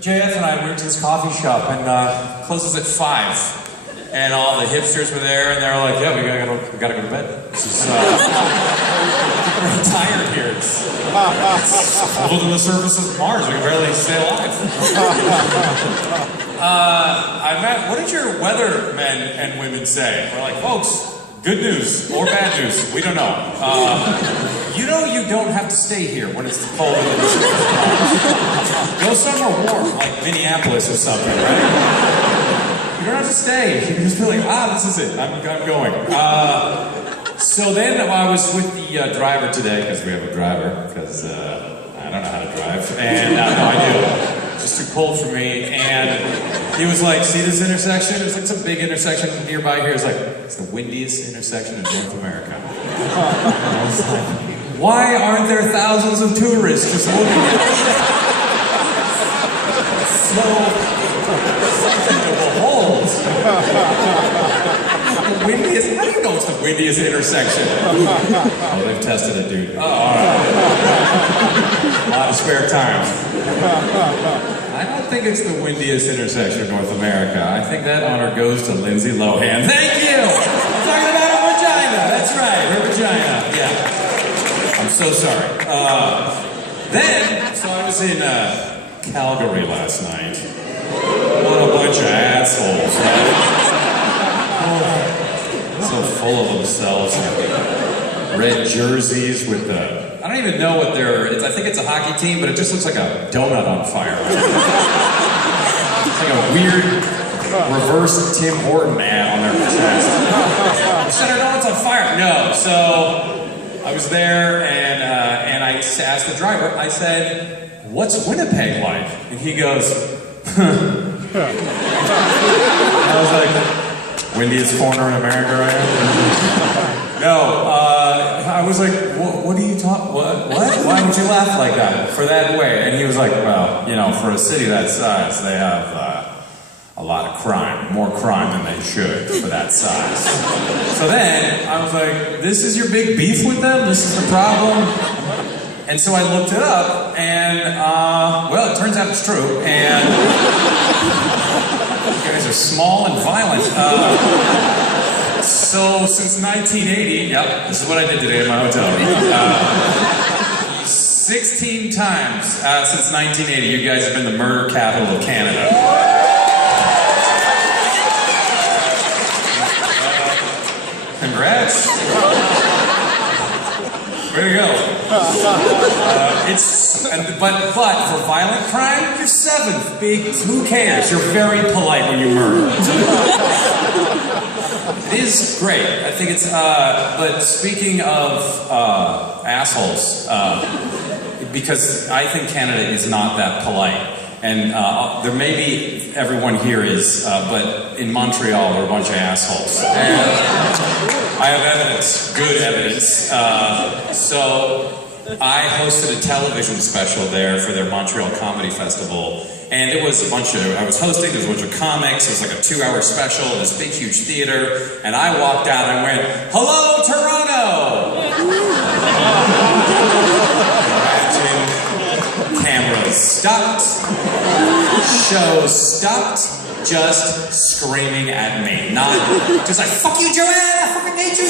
JF and I went to this coffee shop and closes at 5. And all the hipsters were there, and they were like, "Yeah, we gotta go to bed. This is we're tired here. It's colder than the surface of Mars. We can barely stay alive." What did your weathermen and women say? We're like, "Folks, good news or bad news, we don't know. You know you don't have to stay here when it's cold than the surface of Mars. Go somewhere warm, like Minneapolis or something, right?" You don't have to stay. You can just be like, this is it. I'm going. So then I was with the driver today, because we have a driver, because I don't know how to drive. And no, I do. It's just too cold for me. And he was like, "See this intersection? It's like some big intersection nearby here." It's like, "It's the windiest intersection in North America." And I was like, "Why aren't there thousands of tourists just looking at it?" So something to behold. The windiest? How do you know it's the windiest intersection? Oh, they've tested it, dude. Oh, all right. A lot of spare time. I don't think it's the windiest intersection in North America. I think that honor goes to Lindsay Lohan. Thank you! I'm talking about her vagina. That's right, her vagina. Yeah. I'm so sorry. So I was in Calgary last night. What a bunch of assholes, right? So full of themselves. Red jerseys with the... I don't even know what I think it's a hockey team, but it just looks like a donut on fire. It's like a weird reverse Tim Horton ad on their chest. You said our donut's on fire. No, so I was there and I asked the driver, I said, "What's Winnipeg like?" And he goes, I was like, "Windiest corner in America right now?" No, I was like, what are you talking, what? Why would you laugh like that, for that way? And he was like, "Well, you know, for a city that size, they have a lot of crime, more crime than they should for that size." So then, I was like, "This is your big beef with them? This is the problem?" And so I looked it up, and, well, it turns out it's true, and you guys are small and violent. So since 1980, yep, this is what I did today in my hotel room. 16 times since 1980, you guys have been the murder capital of Canada. Congrats. Way to go. But for violent crime, you're 7th. Who cares? You're very polite when you murder. It is great. I think it's, but speaking of assholes, because I think Canada is not that polite. And there may be, everyone here is, but in Montreal, we're a bunch of assholes. And I have evidence, good evidence. So I hosted a television special there for their Montreal Comedy Festival. And it was I was hosting, there was a bunch of comics, it was like a 2-hour special in this big, huge theater. And I walked out and I went, "Hello, Toronto!" Imagine, cameras stopped, show stopped, just screaming at me. Not just like, "Fuck you, Joanne! I fucking hate you!